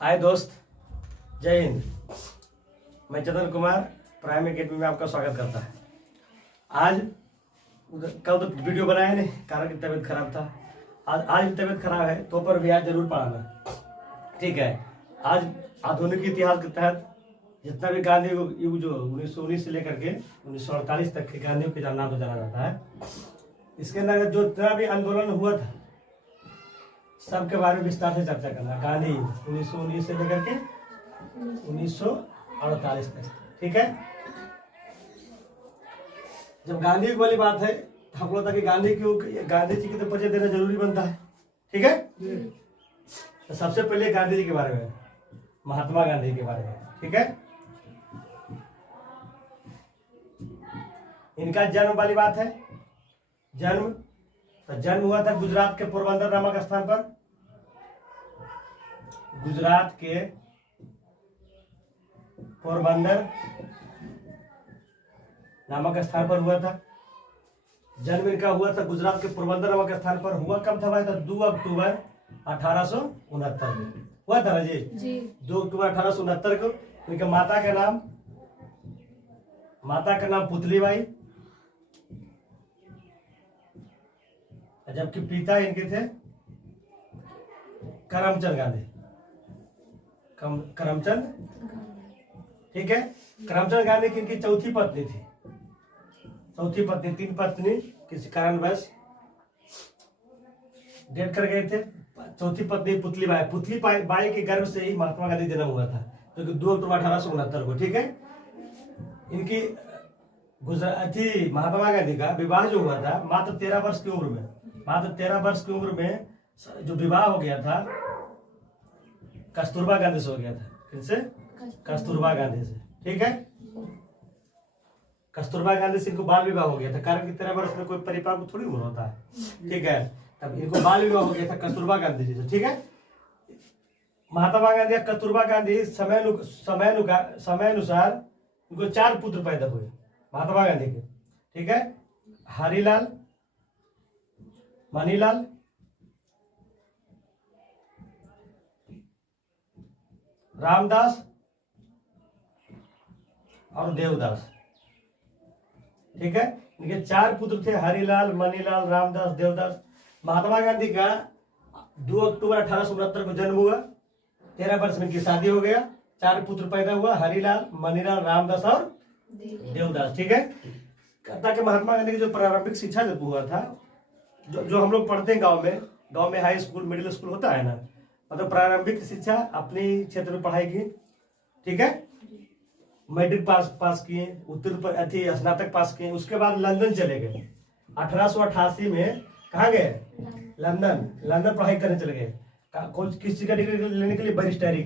हाय दोस्त, जय हिंद। मैं चंदन कुमार प्राइम एकेडमी में आपका स्वागत करता है। आज कल तो वीडियो बनाया नहीं, कारण की तबीयत खराब था। आज भी तबीयत खराब है तो पर भी आज जरूर पढ़ाना, ठीक है। आज आधुनिक इतिहास के तहत जितना भी गांधी युग जो 1919 से लेकर के 1948 तक के गांधी के नाम से जाना जाता है, इसके अंदर जो जितना भी आंदोलन हुआ था सबके बारे में विस्तार से चर्चा करना। गांधी 1919 से लेकर के 1948 तक, ठीक है। जब गांधी वाली बात है तो हम लोग कि गांधी जी की तो परिचय देना जरूरी बनता है, ठीक है। तो सबसे पहले गांधी जी के बारे में, महात्मा गांधी के बारे में, ठीक है। इनका जन्म वाली बात है। जन्म हुआ था गुजरात के पोरबंदर नामक स्थान पर। गुजरात के पोरबंदर नामक स्थान पर हुआ था। जन्म इनका हुआ था गुजरात के पोरबंदर नामक स्थान पर। हुआ कब था भाई? था 2 अक्टूबर 1869 में हुआ था ना जी। 2 अक्टूबर 1869 को। इनके माता का नाम पुतलीबाई, जबकि पिता इनके थे करमचंद गांधी। करमचंद, ठीक है। करमचंद गांधी की इनकी चौथी पत्नी थी। 3 पत्नी किसी कारणवश डेथ कर गए थे। चौथी पत्नी पुतलीबाई के गर्भ से ही महात्मा गांधी जन्म हुआ था, जो कि 2 अक्टूबर 1869 को, ठीक है। इनकी महात्मा गांधी का विवाह जो हुआ था मात्र 13 वर्ष की उम्र में, जो विवाह हो गया था कस्तूरबा गांधी से हो गया था। किनसे? कस्तूरबा गांधी से, ठीक है। कस्तूरबा गांधी से इनको बाल विवाह हो गया था, कारण कि 13 वर्ष में कोई परिपक्व थोड़ी उम्र होता है, ठीक है। तब इनको बाल विवाह हो गया था कस्तूरबा गांधी जी से, ठीक है। महात्मा गांधी या कस्तूरबा गांधी समय अनुसार इनको 4 पुत्र पैदा हुए महात्मा गांधी के, ठीक है। हरिलाल, मनीलाल, रामदास और देवदास, ठीक है। इनके 4 पुत्र थे, हरिलाल, मनीलाल, रामदास, देवदास। महात्मा गांधी का 2 अक्टूबर 1869 को जन्म हुआ। 13 वर्ष में इनकी शादी हो गया। 4 पुत्र पैदा हुआ, हरिलाल, मनीलाल, रामदास और देवदास, ठीक है। ताकि महात्मा गांधी की जो प्रारंभिक शिक्षा जब हुआ था, जो हम लोग पढ़ते हैं गांव में हाई स्कूल, मिडिल स्कूल होता है ना, मतलब प्रारंभिक शिक्षा अपने क्षेत्र में पढ़ाई की, ठीक है। मैट्रिक पास किए, स्नातक पास किए। उसके बाद लंदन चले गए। 1888 में कहाँ गए? लंदन पढ़ाई करने चले गए। किस चीज का डिग्री लेने के लिए? बैरिस्टरी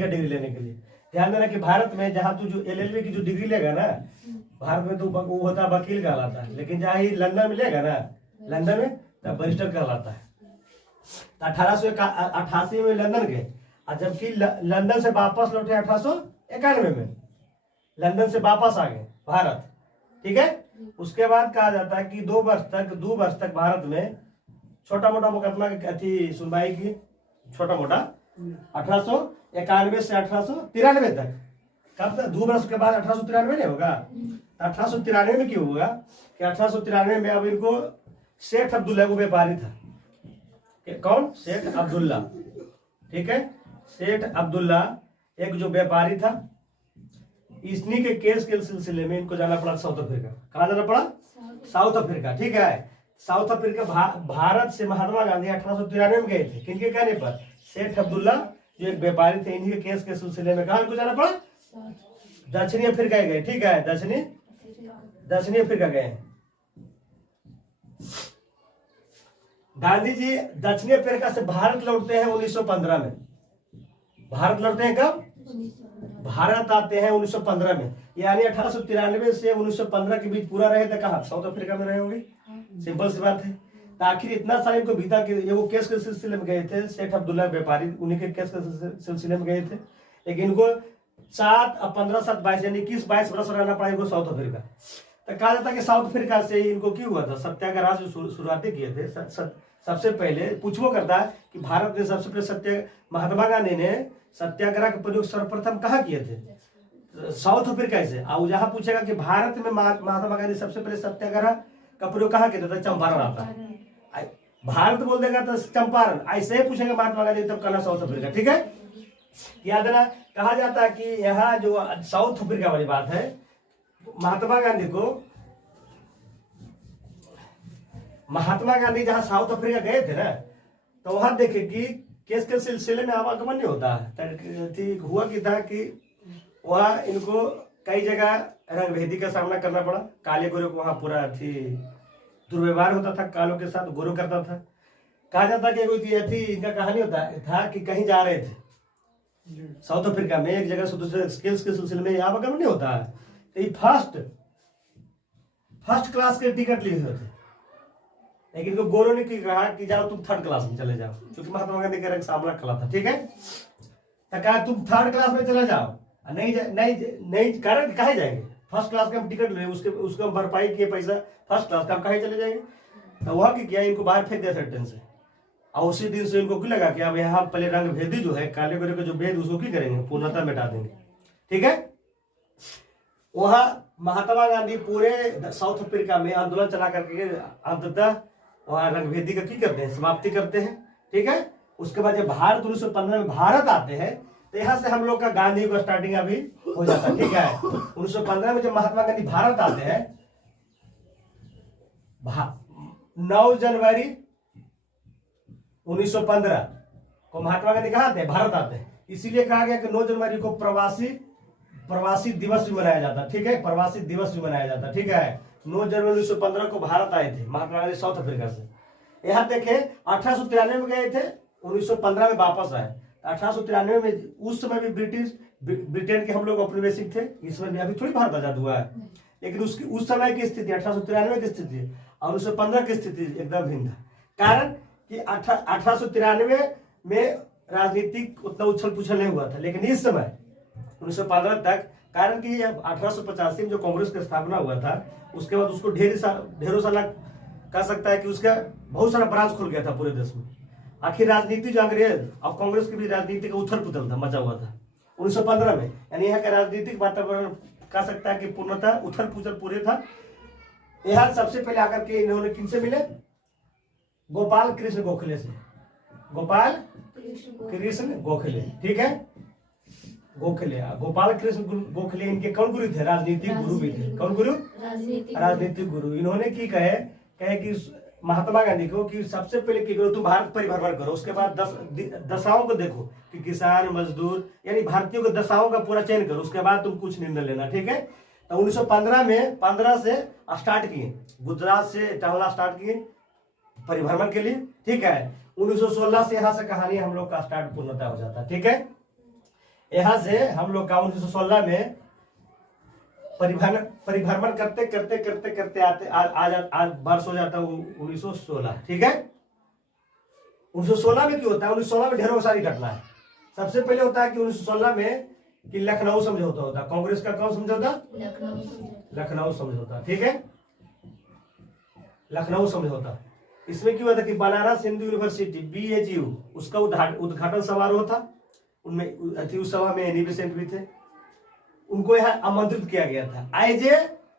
का डिग्री लेने के लिए। ध्यान देना कि भारत में जहाँ तू जो LLB की जो डिग्री लेगा ना, भारत में तो वो होता वकील कहलाता है, लेकिन जहाँ ही लंदन में लेगा ना, लंदन में तब बैरिस्टर कहलाता है। 1888 में लंदन गए, और जबकि लंदन से वापस लौटे 1891 में। लंदन से वापस आ गए भारत, ठीक है। उसके बाद कहा जाता है कि 2 वर्ष तक भारत में छोटा मोटा मुकदमा की सुनवाई की, छोटा मोटा 1891 से 1893 तक। कब तक? 2 वर्ष के बाद 1893 नहीं होगा। 1893 में क्यों होगा कि 1893 में अब इनको शेख अब्दुल्ला को व्यापारी था। कौन? शेख अब्दुल्ला, ठीक है। शेख अब्दुल्ला एक जो व्यापारी था, इन्हीं के केस के सिलसिले में इनको जाना पड़ा साउथ अफ्रीका। कहाँ जाना पड़ा? साउथ अफ्रीका, ठीक है। साउथ अफ्रीका भारत से महात्मा गांधी 1893 में गए थे। किनके कहने पर? शेख अब्दुल्ला जो एक व्यापारी थे, इन्हीं के केस के सिलसिले में कहाँ इनको जाना पड़ा? दक्षिणी अफ्रीका गए, ठीक है। दक्षिणी अफ्रीका गए। गांधी जी दक्षिणी अफ्रीका से भारत लौटते हैं 1915 में। भारत लौटते हैं कब? भारत आते हैं 1915 में, यानी 1893 से 1915 के बीच पूरा रहे थे कहाँ? साउथ अफ्रीका में रहे होंगे। सिंपल सी बात है। तो आखिर इतना साल इनको बीता कि ये वो केस के सिलसिले में गए थे, शेख अब्दुल्ला व्यापारी, उन्हीं के केस के सिलसिले में गए थे। लेकिन इनको 7 और 15 7 22 यानी 21-22 वर्ष रहना पड़ा इनको साउथ अफ्रीका। तो कहा जाता है कि साउथ अफ्रीका से इनको क्यों हुआ था? सत्याग्रह जो शुरुआती किए थे सबसे पहले पूछवो करता है कि भारत ने सबसे पहले महात्मा गांधी ने सत्याग्रह का प्रयोग सर्वप्रथम कहाँ किए थे? साउथ अफ्रीका से। और जहां पूछेगा कि भारत में महात्मा गांधी सबसे पहले सत्याग्रह का प्रयोग कहाँ किया था? चंपारण आता है। भारत बोल देगा तो चंपारण, ऐसे ही पूछेगा महात्मा गांधी तब कहना साउथ अफ्रीका। ठीक है, याद है ना? कहा जाता है कि यहाँ जो साउथ अफ्रीका वाली बात है, महात्मा गांधी जहां साउथ अफ्रीका गए थे ना, तो वहां देखे कि केस के सिलसिले में आवागमन नहीं होता है। हुआ कि था कि वहां इनको कई जगह रंगभेदी का सामना करना पड़ा। काले गोरे को वहां पूरा दुर्व्यवहार होता था, कालों के साथ गोरों करता था। कहा जाता कि कोई इनका कहानी होता था कि कहीं जा रहे थे साउथ अफ्रीका में, एक जगह से दूसरे स्किल्स के सिलसिले में आवागमन नहीं होता है, तो ये फर्स्ट क्लास के टिकट लिए हुए थे। लेकिन इनको गोरों ने कहा कि जाओ तुम थर्ड क्लास में चले जाओ, क्योंकि महात्मा गांधी का रंग सांवला कला था। ठीक है, तो कहा तुम थर्ड क्लास में चले जाओ। नहीं कारण कहे जाएंगे? फर्स्ट क्लास का हम टिकट ले, उसको हम भरपाई किए पैसा, फर्स्ट क्लास का हम कहे चले जाएंगे? तो वहां की किया, इनको बाहर फेंक दिया था ट्रेन से। और उसी दिन से इनको क्यों लगा कि अब यहाँ पहले रंग भेदी जो है, काले गोरे का जो भेद, उसको क्या करेंगे? पूर्णतः मिटा देंगे। ठीक है, वहां महात्मा गांधी पूरे साउथ अफ्रीका में आंदोलन चला करके अंततः वहां रंगभेदी का क्या करते हैं? समाप्ति करते हैं। ठीक है, उसके बाद जब भारत 1915 में भारत आते हैं, तो यहाँ से हम लोग का गांधी को स्टार्टिंग अभी हो जाता है। ठीक है, 1915 में जब महात्मा गांधी भारत आते हैं, 9 जनवरी 1915 को महात्मा गांधी कहाँ आते हैं? भारत आते हैं। इसीलिए कहा गया कि 9 जनवरी को प्रवासी दिवस भी मनाया जाता है। ठीक है, प्रवासी दिवस भी मनाया जाता है। ठीक है, 9 जनवरी 1915 को भारत आए थे महात्मा गांधी साउथ अफ्रीका से। यहाँ देखे 1893 में गए थे, 1915 में वापस आए। 1893 में उस समय भी ब्रिटेन के हम लोग औपनिवेशिक थे, इसमें भी अभी थोड़ी भारत आजाद हुआ है, लेकिन उसकी उस समय की स्थिति 1893 की स्थिति और 1915 की स्थिति एकदम भिन्न है। कारण कि 1893 में राजनीतिक उतना उछल पुछल नहीं हुआ था, लेकिन इस समय 1915 तक, कारण कि 1885 में जो कांग्रेस की स्थापना हुआ था, उसके बाद उसको ढेरों साल कह सकता है कि उसका बहुत सारा ब्रांच खुल गया था पूरे देश में। आखिर राजनीति जो अंग्रेज और कांग्रेस की भी राजनीति का उथल पुथल था, मचा हुआ था 1915 में। यानी यहाँ का राजनीतिक वातावरण कह सकता है कि पूर्णतः उथल पुथल पूरे था। यहाँ सबसे पहले आकर के इन्होंने किनसे मिले? गोपाल कृष्ण गोखले से। गोपाल कृष्ण गोखले, ठीक है, गोपाल कृष्ण गोखले इनके कौन गुरु थे? राजनीतिक गुरु भी थे। कौन गुरु? राजनीतिक गुरु। इन्होंने की कहे कि महात्मा गांधी को कि सबसे पहले की करो, तुम भारत परिभ्रमण करो, उसके बाद दशाओं को देखो कि किसान मजदूर यानी भारतीयों के दशाओं का पूरा चयन करो, उसके बाद तुम कुछ निर्णय लेना। ठीक है, तो 1915 में 15 से स्टार्ट किए, गुजरात से टहलना स्टार्ट किए परिभ्रमण के लिए। ठीक है, 1916 से यहाँ से कहानी हम लोग का स्टार्ट पूर्णतः हो जाता है। ठीक है, यहाँ से हम लोग का 1916 में परिभ्रमण करते करते करते करते आते आज वर्ष हो जाता है 1916। ठीक है, 1916 में क्यों होता है? 1916 में ढेरों सारी घटना है। सबसे पहले होता है कि 1916 में कि लखनऊ समझौता होता है। कांग्रेस का कौन समझौता? लखनऊ समझौता। ठीक है, लखनऊ समझौता। इसमें क्यों था कि बनारस हिंदू यूनिवर्सिटी BHU उसका उद्घाटन समारोह था। उनमें उस सभा में एनी बेसेंट भी थे, उनको यहाँ आमंत्रित किया गया था। एज ए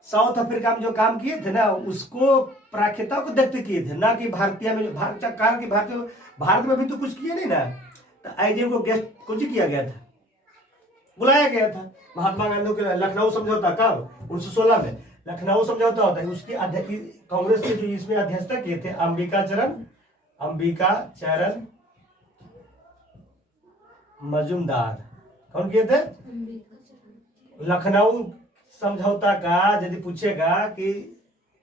साउथ अफ्रीका में जो काम किए थे ना, उसको प्राख्यता को देखते किए थे, ना कि भारतीय में। कारण कि भारत में भी तो कुछ किए नहीं ना, तो एज ए को गेस्ट कुछ किया गया था, बुलाया गया था। महात्मा गांधी के लखनऊ समझौता कब? 1916 में लखनऊ समझौता होता है। उसकी कांग्रेस के जो इसमें अध्यक्षता किए थे अंबिका चरण मजूमदार। कौन किए थे? लखनऊ समझौता का यदि पूछेगा कि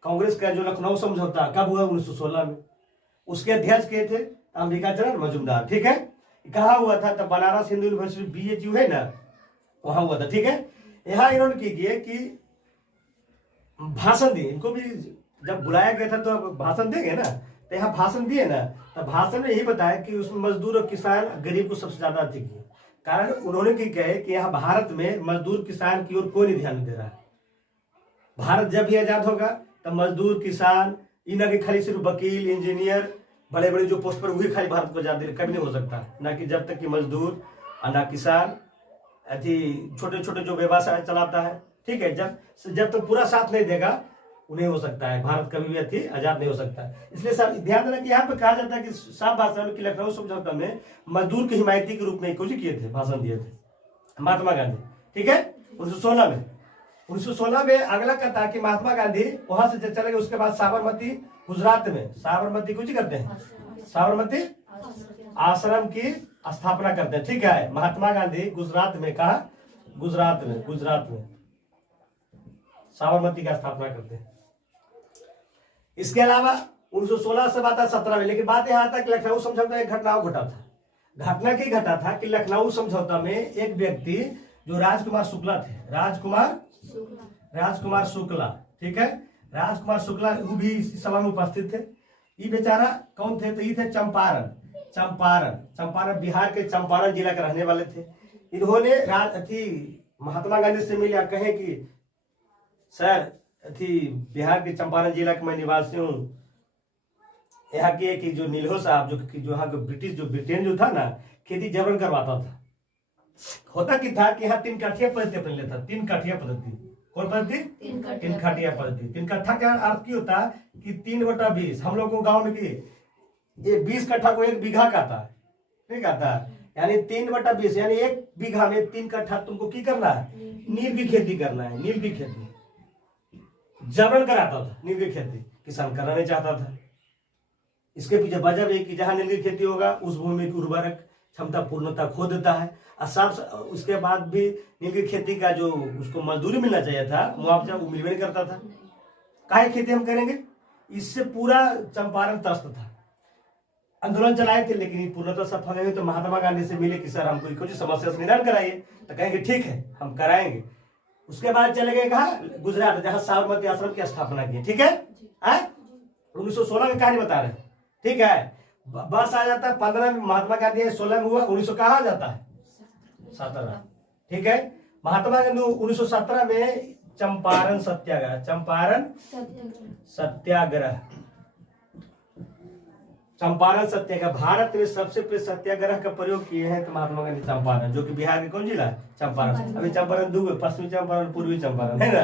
कांग्रेस का जो लखनऊ समझौता कब हुआ? 1916 में। उसके अध्यक्ष के थे अंबिका चरण मजूमदार। ठीक है, कहाँ हुआ था? तब बनारस हिंदू यूनिवर्सिटी BHU है ना, वहां हुआ था। ठीक है, यहाँ इन्होंने की कि भाषण दिए। इनको भी जब बुलाया गया था तो भाषण देंगे ना, तो यहाँ भाषण दिए ना, तो भाषण में यही बताया कि उसमें मजदूर और किसान गरीब को सबसे ज्यादा अति किया। कारण उन्होंने की कहे कि यहाँ भारत में मजदूर किसान की ओर कोई नहीं ध्यान दे रहा है। भारत जब भी आजाद होगा तब मजदूर किसान, इन आगे खाली सिर्फ वकील इंजीनियर बड़े बड़े जो पोस्ट पर वही खाली भारत को आजादी दिला, कभी नहीं हो सकता। ना कि जब तक कि मजदूर और ना किसान अथी छोटे छोटे जो व्यवसाय चलाता है, ठीक है, जब तक पूरा साथ नहीं देगा वो नहीं हो सकता है, भारत कभी भी अथी आजाद नहीं हो सकता है। इसलिए सब ध्यान देना कि यहाँ पे कहा जाता है कि साफ भाषा में कि लखनऊ समझौता में मजदूर के हिमायती के रूप में कुछ किए थे, भाषण दिए थे महात्मा गांधी, ठीक है, 1916 में। 1916 में अगला कथा कि महात्मा गांधी वहां से चले गए, उसके बाद साबरमती गुजरात में, साबरमती कुछ करते हैं, साबरमती आश्रम की स्थापना करते हैं, ठीक है। महात्मा गांधी गुजरात में, कहा गुजरात में साबरमती का स्थापना करते हैं। इसके अलावा 1916 से बात है 17 में, लेकिन बात यहाँ तक लखनऊ समझौता एक घटना घटा था। घटना की घटा था कि लखनऊ समझौता में एक व्यक्ति जो राजकुमार शुक्ला थे, राजकुमार शुक्ला, ठीक है, राजकुमार शुक्ला वो भी इस सभा में उपस्थित थे। ये बेचारा कौन थे? तो ये थे चंपारण बिहार के चंपारण जिला के रहने वाले थे। इन्होंने महात्मा गांधी से मिले, कहे कि सर बिहार के चंपारण जिला के मैं निवासी हूँ, यहाँ के कि जो नीलहो साहब जो यहाँ के ब्रिटेन जो था ना, खेती जबरन करवाता था। होता कि था कि यहाँ 3 काठिया पद्धति अपने लेता, 3 काठिया पद्धति। कौन पद्धति? 3 काठिया पद्धति। 3 कट्ठा क्या अर्थ की होता कि 3/20। हम लोग को गाँव में की ये 20 कट्ठा को 1 बीघा का था, नहीं कहता, यानी 3/20 यानी 1 बीघा में 3 कट्ठा तुमको की करना है, नील की खेती करना है। नील की खेती जबरन कराता था, नील की खेती किसान करना नहीं चाहता था। इसके पीछे वजह है कि जहां नील की खेती होगा उस भूमि की उर्वरक क्षमता पूर्णता खो देता है, और उसके बाद भी नील की खेती का जो उसको मजदूरी मिलना चाहिए था, मुआवजा, वो मिल नहीं करता था। काहे खेती हम करेंगे? इससे पूरा चंपारण त्रस्त था। आंदोलन चलाए थे लेकिन पूर्णतः सफल नहीं हुए। तो महात्मा गांधी से मिले कि सर हमको कुछ समस्या से निदान कराइए, तो कहेंगे ठीक है हम कराएंगे। उसके बाद चले गए कहा गुजरात, जहां साबरमती आश्रम की स्थापना की, ठीक है। 1916 में कहानी बता रहे, ठीक है। बस आ जाता है 15 में, महात्मा गांधी 16 में हुआ, 1900 कहा आ जाता है 17, ठीक है। महात्मा गांधी 1917 में चंपारण सत्याग्रह भारत में सबसे पहले सत्याग्रह का प्रयोग किए हैं तो महात्मा गांधी चंपारण, जो कि बिहार के कौन जिला? चंपारण। अभी चंपारण 2, पश्चिमी चंपारण, पूर्वी चंपारण, है ना।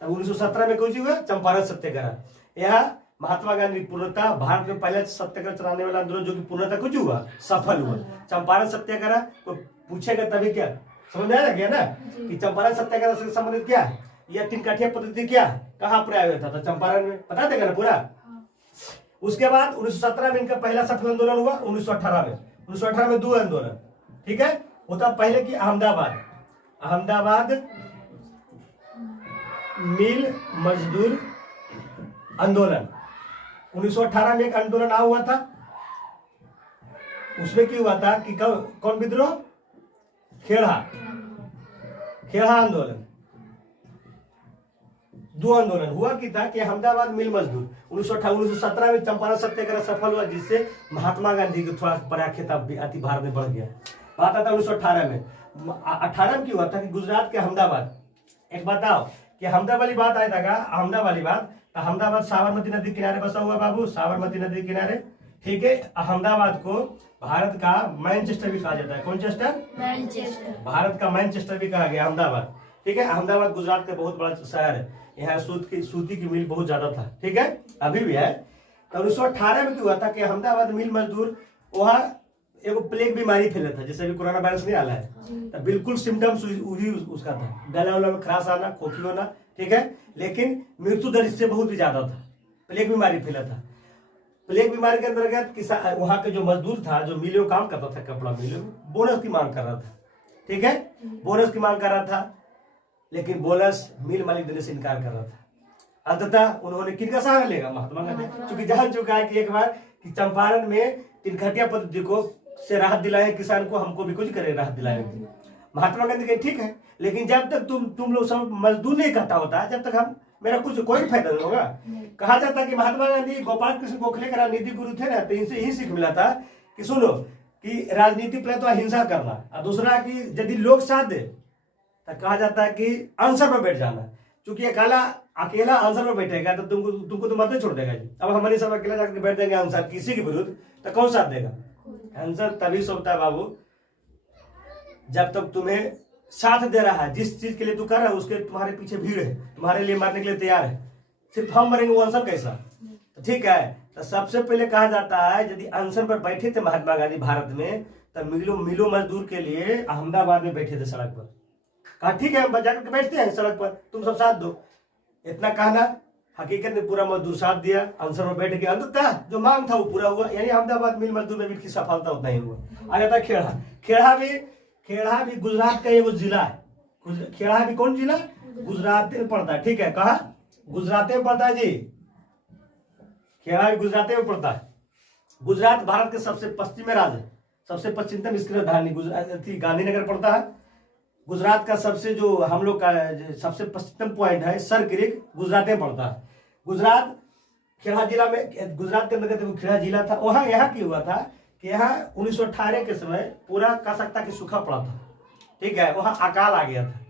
तब 1917 में कौन हुआ? चंपारण सत्याग्रह। यह महात्मा गांधी पूर्णतः भारत में पहले सत्याग्रह चलाने वाला आंदोलन जो कि पूर्णतः कुछ हुआ, सफल हुआ। चंपारण सत्याग्रह को पूछेगा तभी क्या समझ में आ गया ना कि चंपारण सत्याग्रह से संबंधित क्या है, यह 3 काठिया पद्धति क्या कहाँ प्रयोग होता था? चंपारण में, बता देगा ना पूरा। उसके बाद 1917 में इनका पहला सफल आंदोलन हुआ। 1918 में 2 आंदोलन, ठीक है। होता पहले की अहमदाबाद मिल मजदूर आंदोलन। 1918 में एक आंदोलन हुआ था, उसमें क्या हुआ था कि कौन विद्रोह? खेड़ा आंदोलन। 2 आंदोलन हुआ कि था कि अहमदाबाद मिल मजदूर। 1917 में चंपारण सत्याग्रह सफल हुआ, जिससे महात्मा गांधी को थोड़ा प्रख्यात अति भारत में बढ़ गया। बात आता 1918 में। 18 में क्या हुआ था कि गुजरात के अहमदाबाद, एक बताओ कि अहमदाबाद वाली बात आया था, अहमदाबाद साबरमती नदी किनारे बसा हुआ बाबू, साबरमती नदी किनारे, ठीक है। अहमदाबाद को भारत का मैनचेस्टर भी कहा जाता है। कौन चेस्टर? भारत का मैनचेस्टर भी कहा गया अहमदाबाद, ठीक है। अहमदाबाद गुजरात का बहुत बड़ा शहर है, यहाँ सूती की मिल बहुत ज्यादा था, ठीक है, अभी भी है। तो 1918 में क्या हुआ था कि अहमदाबाद मिल मजदूर वहाँ एगो प्लेग बीमारी फैला था, जैसे अभी कोरोना वायरस नहीं आला है, तो बिल्कुल सिम्टम्स वही उसका था, गला उला में खराश आना, खोखी होना, ठीक है। लेकिन मृत्यु दर इससे बहुत ही ज्यादा था, प्लेग बीमारी फैला था। प्लेग बीमारी के अंतर्गत किसान वहाँ के जो मजदूर था, जो मिलों काम करता था, कपड़ा मिलों, बोनस की मांग कर रहा था, ठीक है, बोनस की मांग कर रहा था, लेकिन बोनस मिल मालिक देने से इनकार कर रहा था। अंततः उन्होंने किनका सहारा लेगा? महात्मा गांधी, क्योंकि जान चुका है कि एक बार कि चंपारण में 3 काठिया पद्धति को से राहत दिलाए किसान को, हमको भी कुछ करे राहत दिलाएंगे। महात्मा गांधी कहे ठीक है, लेकिन जब तक तुम लोग सब मजदूर नहीं इकट्ठा होता, जब तक मेरा कुछ कोई फायदा नहीं होगा। कहा जाता कि महात्मा गांधी गोपाल कृष्ण गोखले का राजनीति गुरु थे ना, तो इनसे यही सीख मिला था कि सुनो कि राजनीति पहले तो अहिंसा करना, और दूसरा कि यदि लोग साथ दे तो कहा जाता है कि आंसर पर बैठ जाना। क्योंकि अकेला अकेला आंसर पर बैठेगा तो तुमको तो मत नहीं छोड़ देगा जी। अब हमारे सब अकेला जाकर बैठ जाएंगे आंसर किसी के विरुद्ध, तो कौन साथ देगा? आंसर तभी सोचता है बाबू जब तक तुम्हें साथ दे रहा है, जिस चीज के लिए तू कर रहा है उसके तुम्हारे पीछे भीड़ है, तुम्हारे लिए मारने के लिए तैयार है। सिर्फ हम मरेंगे वो आंसर कैसा? तो ठीक है, तो सबसे पहले कहा जाता है यदि अनशन पर बैठे थे महात्मा गांधी भारत में, तो मिलो मजदूर के लिए अहमदाबाद में बैठे थे सड़क पर। कहा ठीक है हम जाकर के बैठते हैं सड़क पर, तुम सब साथ दो। इतना कहना, हकीकत में पूरा मजदूर साथ दिया, अनशन में बैठ के अंततः जो मांग था वो पूरा हुआ। यानी अहमदाबाद मिल मजदूर में भी की सफलता उतना ही हुआ। आ जाता है खेड़ा भी गुजरात का एक जिला है। खेड़ा भी कौन जिला? गुजरात में पड़ता है। ठीक है, कहा गुजरात में पड़ता है जी। खेड़ा भी गुजरात में पड़ता है। गुजरात भारत के सबसे पश्चिमी राज्य, सबसे पश्चिमतम इसकी राजधानी गांधीनगर पड़ता है। गुजरात का सबसे जो हम लोग का सबसे पश्चिमतम पॉइंट है सर क्रीक, गुजरात में पड़ता है। गुजरात खेड़ा जिला में, गुजरात के अंतर्गत खेड़ा जिला था। वहां यहाँ की हुआ था कि यहाँ 1918 के समय पूरा कह सकता कि सूखा पड़ा था। ठीक है, वहां अकाल आ गया था,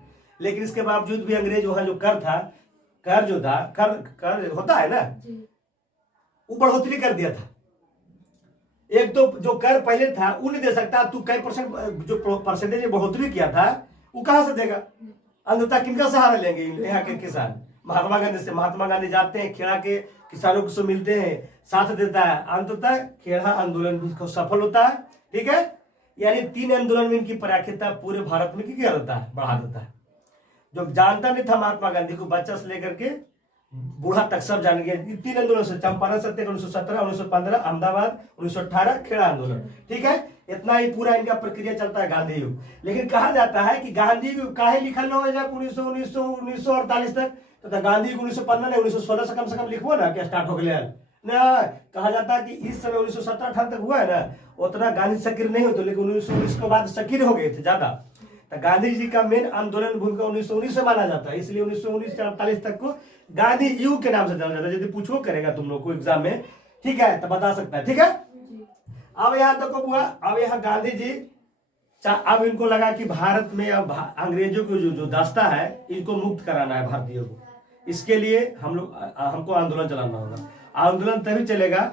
लेकिन इसके बावजूद भी अंग्रेज वहां जो कर होता है ना, वो बढ़ोतरी कर दिया था। एक तो जो कर पहले था वो नहीं दे सकता, तू कई % जो परसेंटेज बढ़ोतरी किया था वो कहां से देगा? अंततः किनका सहारा लेंगे यहाँ के किसान? महात्मा गांधी से। महात्मा गांधी जाते हैं, खेड़ा के किसानों को मिलते हैं, साथ देता है, अंततः खेड़ा आंदोलन भी सफल होता है। ठीक है, यानी 3 आंदोलन में इनकी प्राख्याता पूरे भारत में क्या रहता है? बढ़ा देता है। जो जानता नहीं था महात्मा गांधी को, बच्चा से लेकर के बूढ़ा तक सब जान गया। 3 आंदोलन से, चंपारण सत्याग्रह 1917, 1915, अहमदाबाद 1918, खेड़ा आंदोलन। ठीक है, इतना ही पूरा इनका प्रक्रिया चलता है गांधी युग। लेकिन कहा जाता है कि गांधी युग काहे लिखल हो जब 1948 तक, तो गांधी युग 1915 ने 1916 से कम लिखो ना, क्या स्टार्ट हो गया ना। कहा जाता है कि इस समय 1917-18 तक हुआ है ना, उतना गांधी सक्रिय नहीं होते, लेकिन 1919 के बाद सक्रिय हो गए थे ज्यादा। तो गांधी जी का मेन आंदोलन भूमिका 1919 से माना जाता है, इसलिए 1919 से 48 तक को गांधी युग के नाम से जाना जाता है। यदि पूछो करेगा तुम लोग को एग्जाम में, ठीक है, तो बता सकता है। ठीक है, अब यहाँ तक हुआ। अब यहाँ गांधी जी अब इनको लगा कि भारत में अब अंग्रेजों को जो दास्ता है इनको मुक्त कराना है भारतीयों को। इसके लिए हमको आंदोलन चलाना होगा। आंदोलन तभी चलेगा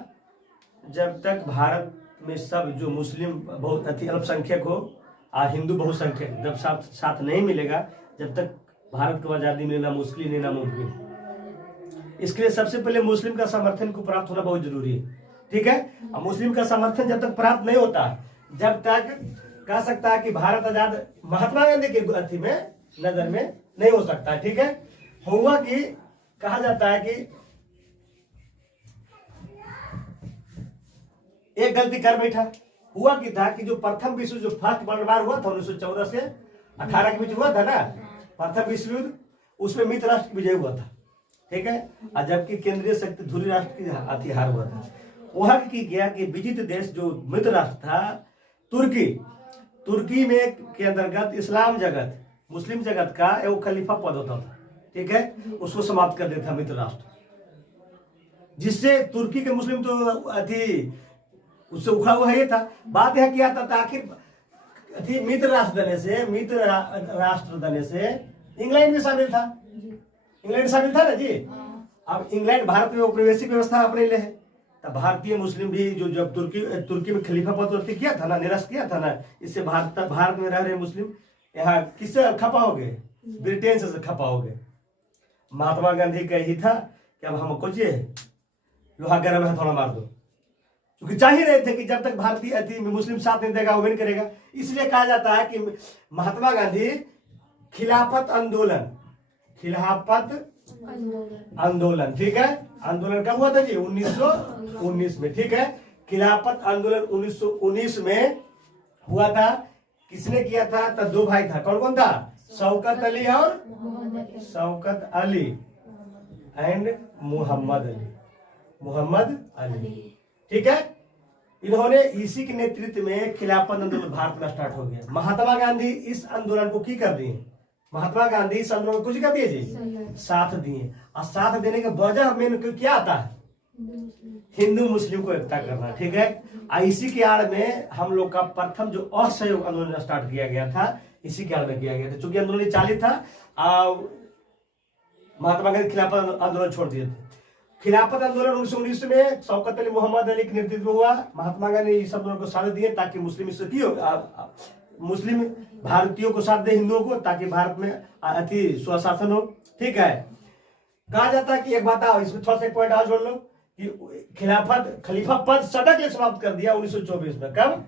जब तक भारत में सब जो मुस्लिम बहुत अल्पसंख्यक हो और हिंदू बहुसंख्यक जब साथ नहीं मिलेगा, जब तक भारत को आजादी मिलना मुश्किल नहीं नामुमकिन। इसके लिए सबसे पहले मुस्लिम का समर्थन को प्राप्त होना बहुत जरूरी है। ठीक है, और मुस्लिम का समर्थन जब तक प्राप्त नहीं होता, जब तक कह सकता है कि भारत आजाद महात्मा गांधी के अथी में नजर में नहीं हो सकता। ठीक है, हुआ कि कहा जाता है कि एक गलती कर बैठा। हुआ कि था कि जो प्रथम विश्व जो फर्स्ट वर्ल्ड वार हुआ था 1914 से 18 के बीच हुआ था ना, प्रथम विश्व युद्ध, उसमें मित्र राष्ट्र की विजय हुआ था। ठीक है, और जबकि केंद्रीय शक्ति धुरी राष्ट्र की हार हुआ था। वहां की गया कि विजित देश जो मित्र राष्ट्र था तुर्की में के अंतर्गत इस्लाम जगत मुस्लिम जगत का एक खलीफा पद होता था। ठीक है, उसको समाप्त कर देता मित्र राष्ट्र, जिससे तुर्की के मुस्लिम तो उससे उखड़ा हुआ ये था। बात यह किया था आखिर मित्र राष्ट्र देने से इंग्लैंड भी शामिल था। इंग्लैंड शामिल था ना जी। अब इंग्लैंड भारत में औपनिवेशिक व्यवस्था अपने लिए है, तब भारतीय मुस्लिम भी जो जब तुर्की में खलीफा पद किया था ना, निरस्त किया था ना, इससे भारत में रह रहे मुस्लिम यहाँ किससे खपा हो गए? ब्रिटेन से खपा हो गए। महात्मा गांधी का ही था कि अब हमको चाहिए लोहा गर्म है, थोड़ा मार दो, क्योंकि चाह ही रहे थे कि जब तक भारतीय मुस्लिम साथ नहीं देगा वो नहीं करेगा। इसलिए कहा जाता है कि महात्मा गांधी खिलाफत आंदोलन, ठीक है, आंदोलन कब हुआ था जी? 1919 में। ठीक है, खिलाफत आंदोलन 1919 में हुआ था। किसने किया था? तो 2 भाई था। कौन कौन था? शौकत अली एंड मोहम्मद अली। ठीक है, इन्होंने इसी के नेतृत्व में खिलाफत आंदोलन भारत में स्टार्ट हो गया। महात्मा गांधी इस आंदोलन को की कर दिए। महात्मा गांधी इस आंदोलन को कुछ कर दिए जी, साथ दिए। और साथ देने के वजह में क्या आता है? हिंदू मुस्लिम को एकता करना। ठीक है, इसी के आड़ में हम लोग का प्रथम जो असहयोग आंदोलन स्टार्ट किया गया था, इसी के आड़ में किया गया था। चूंकि आंदोलन चालू था, महात्मा गांधी खिलाफत आंदोलन छोड़ दिए थे। खिलाफत आंदोलन 1919 में शौकत अली मोहम्मद अली के नेतृत्व में हुआ। महात्मा गांधी ने इस आंदोलन को साथ दिए ताकि मुस्लिम भारतीयों को साथ दे, हिंदुओं को, ताकि भारत में अति स्वशासन हो। ठीक है, कहा जाता है कि एक बात आओ, इसमें थोड़ा सा एक पॉइंट और जोड़ लो कि खलीफा पद सदा के लिए समाप्त कर दिया 1924 में। कब?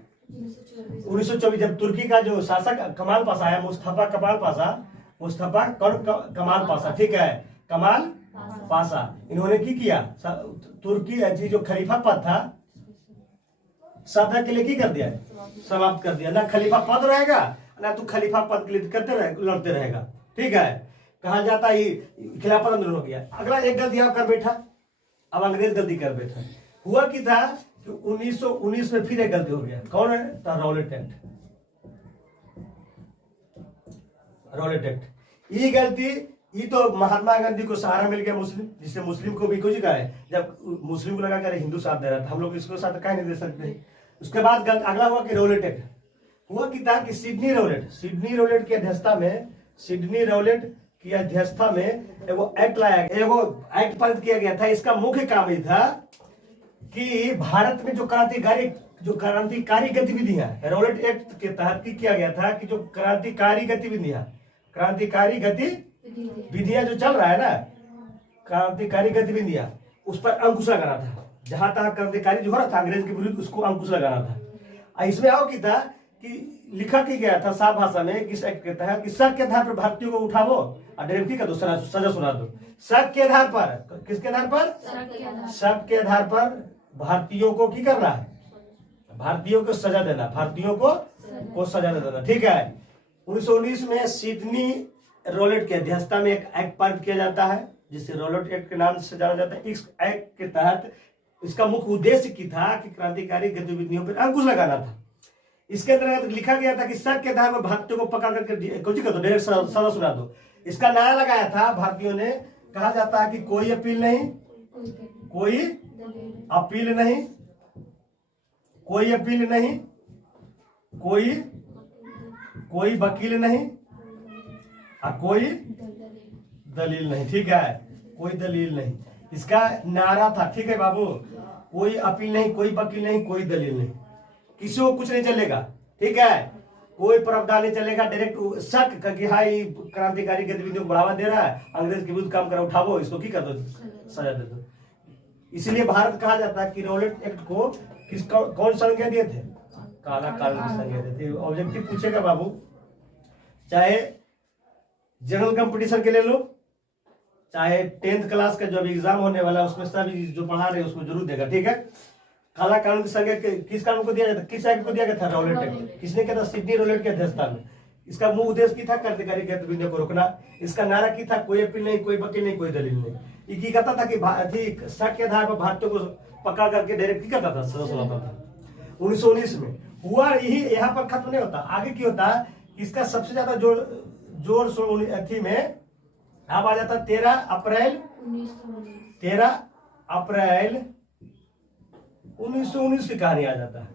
1924, जब तुर्की का जो शासक कमाल पाशा है, मुस्तफा कमाल पाशा, ठीक है, कमाल पाशा, इन्होंने की किया, तुर्की जो खलीफा पद था सदा के लिए की कर दिया, समाप्त कर दिया। ना खलीफा पद रहेगा, ना तू खलीफा पद के लिए लड़ते रहेगा। ठीक है, कहा जाता है खिलाफत आंदोलन हो गया। अगला एक गलती और कर बैठा, अब अंग्रेज गलती कर बैठा। हुआ कि था कि 1919 में फिर एक गलती हो गया। कौन है? Rowlatt act. रॉलेट एक्ट, ये गलती, ये तो महात्मा गांधी को सहारा मिल गया मुस्लिम, जिससे मुस्लिम को भी कुछ कहा है। जब मुस्लिम को लगा कि हिंदू साथ दे रहा था, हम लोग इसको साथ कहीं नहीं दे सकते। उसके बाद अगला हुआ कि रॉलेट एक्ट। हुआ कि था कि सिडनी रॉलेट की अध्यक्षता में एगो एक्ट लाया गया, एगो एक्ट पारित किया गया था। इसका मुख्य काम ये था कि भारत में जो क्रांतिकारी गतिविधियां, रॉलेट एक्ट के तहत किया गया था कि जो क्रांतिकारी गतिविधियां जो चल रहा है ना, क्रांतिकारी गतिविधियां, उस पर अंकुश लगाना था। जहां तक क्रांतिकारी जो हो रहा था अंग्रेज के विरुद्ध, उसको अंकुश लगाना था। इसमें आओ की था कि लिखा कि गया था साफ भाषा में किस एक्ट के तहत कि शक के आधार पर भारतीयों को उठावो और डायरेक्ट कर दो, सजा सुना दो। शक के आधार पर, किसके आधार पर? शक के आधार पर भारतीयों को की करना है, भारतीयों को सजा देना, भारतीयों को सजा देना। ठीक है, 1919 में सिडनी रॉलेट की अध्यक्षता में एक एक्ट पारित किया जाता है, जिसे रॉलेट एक्ट के नाम से जाना जाता है। इस एक्ट के तहत इसका मुख्य उद्देश्य की था कि क्रांतिकारी गतिविधियों पर अंकुश लगाना था। इसके अंतर्गत लिखा गया था कि शक के आधार पर भारतीयों को पकड़ करके कुछ कर दो, डायरेक्ट सजा सुना दो। इसका नारा लगाया था भारतीयों ने। कहा जाता है कि कोई अपील नहीं, कोई अपील नहीं, कोई अपील नहीं, कोई वकील नहीं और कोई दलील नहीं। ठीक है, कोई दलील नहीं, इसका नारा था। ठीक है बाबू, कोई अपील नहीं, कोई वकील नहीं, कोई दलील नहीं, किसी को कुछ नहीं चलेगा। ठीक है, कोई प्रावधान नहीं चलेगा। डायरेक्ट शक कि हाँ ये क्रांतिकारी गतिविधियों को बढ़ावा दे रहा है, अंग्रेज के विरुद्ध काम करा, उठावो इसको, की कर दो, सजा दे दो। इसलिए भारत कहा जाता है कि रॉलेट एक्ट को कौन संज्ञा दिए थे? काला कानून की संज्ञा दिए थे। ऑब्जेक्टिव पूछेगा बाबू, चाहे जनरल कंपटीशन के ले लो, चाहे 10th क्लास का जो अभी एग्जाम होने वाला है उसमें सभी जो पढ़ा रहे उसमें जरूर देगा। ठीक है, काला कानून की संज्ञा किस कानून को दिया जाता? किस एक्ट को दिया गया था? Rowlatt act. किसने किया था? सिडनी रॉलेट की अध्यक्षता में। इसका मुख्य उद्देश्य की था क्रांतिकारी गतिविधियों को रोकना। इसका नारा की था कोई अपील नहीं, कोई वकील नहीं, कोई दलील नहीं। ये कहता था कि शक के आधार पर भारतीयों को पकड़ करके डायरेक्ट करता था, सजा सुनाता था। 1919 में हुआ। यही यहाँ पर खत्म नहीं होता, आगे की होता। इसका सबसे ज्यादा जोर अथी में अब आ जाता 13 अप्रैल 1919 की कहानी आ जाता है।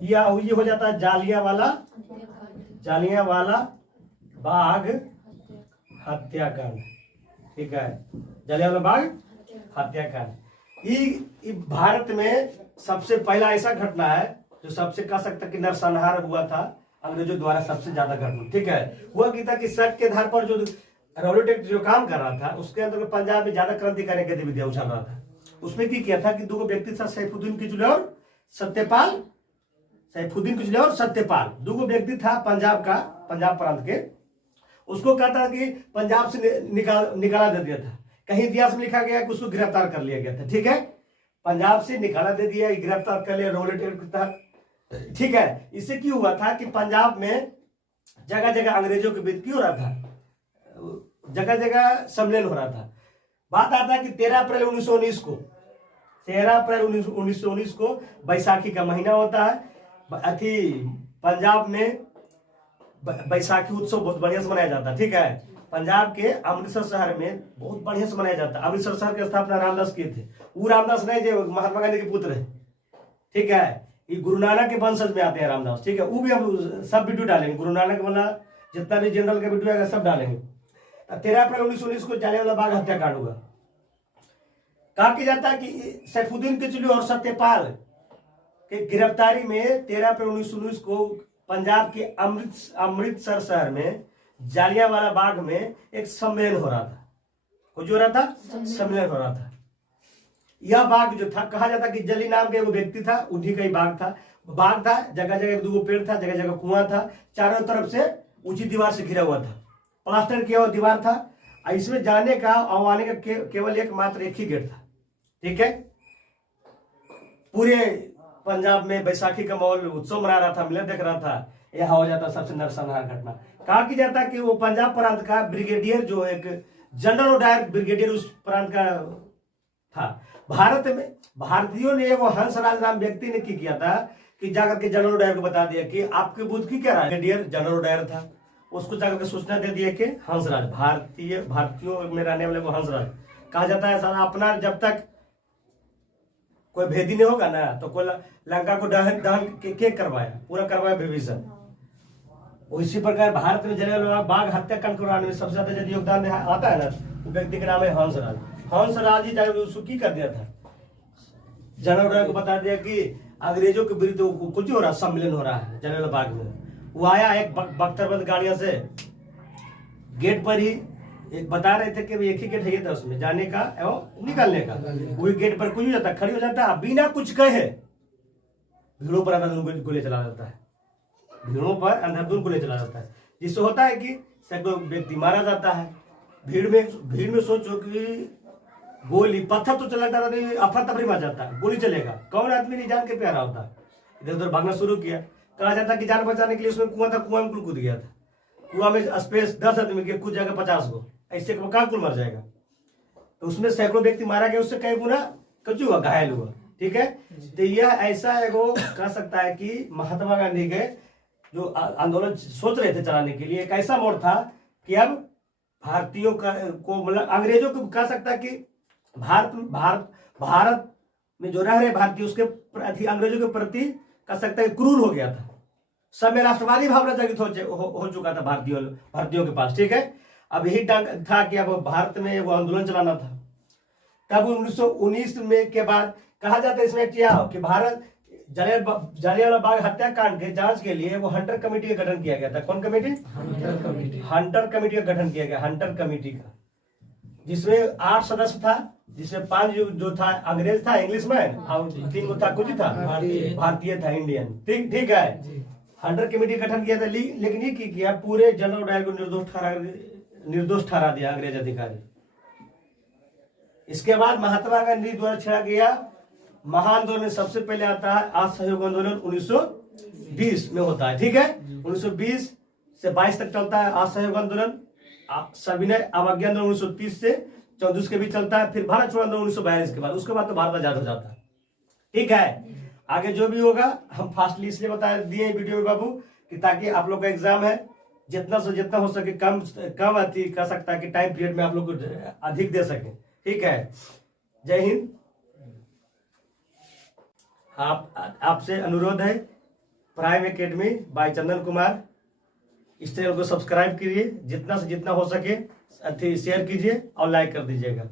ये हो जाता है जालियांवाला बाग हत्याकांड। ठीक है, जालियांवाला बाग हत्याकांड। ये भारत में सबसे पहला ऐसा घटना है जो सबसे कह सकता कि नरसंहार हुआ था अंग्रेजों द्वारा, सबसे ज्यादा घटना। ठीक है, हुआ कि था कि शक के आधार पर जो रॉलेट एक्ट जो काम कर रहा था उसके अंदर पंजाब में ज्यादा क्रांतिकारी गतिविधियां उछल रहा था। उसमें की किया था कि दो व्यक्ति था, सैफुद्दीन किचलू और सत्यपाल। दो व्यक्ति था पंजाब प्रांत के। उसको कहता कि पंजाब से निकाला दे दिया था। कहीं इतिहास में लिखा गया कि उसको गिरफ्तार कर लिया गया था। ठीक है, पंजाब से निकाला दे दिया, गिरफ्तार कर लिया रॉलेट एक्ट के तहत। ठीक है, इससे क्यों हुआ था कि पंजाब में जगह जगह अंग्रेजों के विरुद्ध क्यों हो रहा था, जगह जगह सम्मेलन हो रहा था। बात आता है कि 13 अप्रैल 1919 को बैसाखी का महीना होता है। पंजाब में बैसाखी उत्सव बहुत बढ़िया से मनाया जाता है। ठीक है, पंजाब के अमृतसर शहर में बहुत बढ़िया से मनाया जाता है। अमृतसर शहर की स्थापना रामदास किए थे। वो रामदास नहीं जो महात्मा गांधी के पुत्र है। ठीक है, ये गुरु नानक के वंशज में आते हैं रामदास। ठीक है, वो भी हम सब वीडियो डालेंगे। गुरु नानक वाला जितना भी जनरल का वीडियो आएगा सब डालेंगे। 13 अप्रैल 1919 को जालियांवाला बाग हत्याकांड हुआ। कहा कि जाता है कि सैफुद्दीन किचलू और सत्यपाल के गिरफ्तारी में 13 अप्रैल 1919 को पंजाब के अमृतसर शहर में जालियांवाला बाग में एक सम्मेलन हो रहा था। कुछ हो रहा था, सम्मेलन हो रहा था। यह बाग जो था, कहा जाता कि जली नाम के वो व्यक्ति था, उन्हीं का ही बाग था। जगह जगह 2 पेड़ था, जगह जगह कुआं था, चारों तरफ से ऊंची दीवार से घिरा हुआ था, प्लास्टर किया हुआ दीवार था। इसमें जाने का और आने का केवल एकमात्र एक ही गेट था। ठीक है, पूरे पंजाब में बैसाखी का माहौल, उत्सव मना रहा था, मिलन देख रहा था। यह हो जाता सबसे नरसंहार घटना। कहा कि जाता कि वो पंजाब प्रांत का ब्रिगेडियर, जो एक जनरल ओडायर ब्रिगेडियर उस प्रांत का था। भारत में भारतीयों ने वो हंसराज नाम व्यक्ति ने की किया था कि जाकर के जनरल ओडायर को बता दिया कि आपके बुद्ध की क्या राय। ब्रिगेडियर जनरल ओडायर था, उसको जाकर के सूचना दे दिया कि हंसराज, भारतीयों में रहने वाले वो हंसराज। कहा जाता है सारा अपना, जब तक कोई भेदी नहीं होगा ना, तो कोई लंका को दहन के करवाया, पूरा करवाया विभीषण। इसी प्रकार भारत में जालियांवाला बाग हत्याकांड करवाने में सबसे ज्यादा यदि योगदान आता है ना, तो व्यक्ति का नाम है हंसराज। हंसराज ही जाकर उसको की कर दिया था, जनरल ओडायर को बता दिया कि अंग्रेजों के विरुद्ध कुछ हो रहा, सम्मेलन हो रहा है जालियांवाला बाग में। वो आया एक बख्तरबंद गाड़ियों से, गेट पर ही एक बता रहे थे कि एक ही गेट है उसमें जाने का एवं निकलने का। वही गेट पर कुछ हो जाता, खड़ी हो जाता, बिना कुछ कहे भीड़ों पर अंधाधुंध गोली चला जाता है। भीड़ों पर अंधाधुंध गोली चला जाता है, जिससे होता है कि सैकड़ों व्यक्ति मारा जाता है। भीड़ में सोचो कि गोली, पत्थर तो चला जाता है, अफरा तफरी मच जाता है, गोली चलेगा, कौन आदमी नहीं जान के प्यारा होता। इधर उधर भागना शुरू किया। कहा जाता कि जान बचाने के लिए उसमें कुआं था, कुआं में कूद गया था। कुआं में स्पेस 10 आदमी के, कुछ जगह 50 को, ऐसे कहाँ कुल मर जाएगा। तो उसमें सैकड़ों व्यक्ति मारा गया, उससे कई गुना कचू हुआ, घायल हुआ। ठीक है, तो यह ऐसा एगो कह सकता है कि महात्मा गांधी के जो आंदोलन सोच रहे थे चलाने के लिए, एक ऐसा मोड़ था कि अब भारतीयों को मतलब अंग्रेजों को कह सकता है कि भारत में जो रह रहे भारतीय, उसके प्रति, अंग्रेजों के प्रति कह सकता है क्रूर हो गया था। सब में राष्ट्रवादी भावना जागृत हो चुका था भारतीयों के पास। ठीक है, अब यही था कि अब भारत में वो आंदोलन चलाना था। तब 1919 में के बाद कहा जाता है इसमें क्या कि भारत जालियांवाला बाग हत्याकांड के जांच के लिए वो हंटर कमेटी का गठन किया गया था। कौन कमेटी? हंटर कमेटी का गठन किया गया, हंटर कमेटी का, जिसमें 8 सदस्य था, जिसमें 5 जो था अंग्रेज था, इंग्लिशमैन, और 3 को था कुछ था भारतीय था, इंडियन। ठीक है, हंटर कमेटी गठन किया था। लेकिन ये किया, पूरे जनरल ओडायर को निर्दोष ठहरा दिया अंग्रेज अधिकारी। इसके बाद महात्मा गांधी द्वारा छेड़ा गया महाआंदोलन सबसे पहले आता है असहयोग आंदोलन 1920 में होता है। ठीक है, 1920 से 22 तक चलता है असहयोग आंदोलन। सविनय अवज्ञा आंदोलन 1930 से 34 के बीच चलता है। फिर भारत छोड़ो आंदोलन 1942 के बाद, उसके बाद तो भारत आजाद हो जाता है। ठीक है, आगे जो भी होगा हम फास्टली इसलिए बता दिए वीडियो में बाबू, कि ताकि आप लोग का एग्जाम है, जितना से जितना हो सके कम कर सकता है कि टाइम पीरियड में आप लोग को अधिक दे सके। ठीक है, जय हिंद। आपसे अनुरोध है, prime academy bye Chandan Kumar, इस चैनल को सब्सक्राइब कीजिए, जितना से जितना हो सके शेयर कीजिए और लाइक कर दीजिएगा।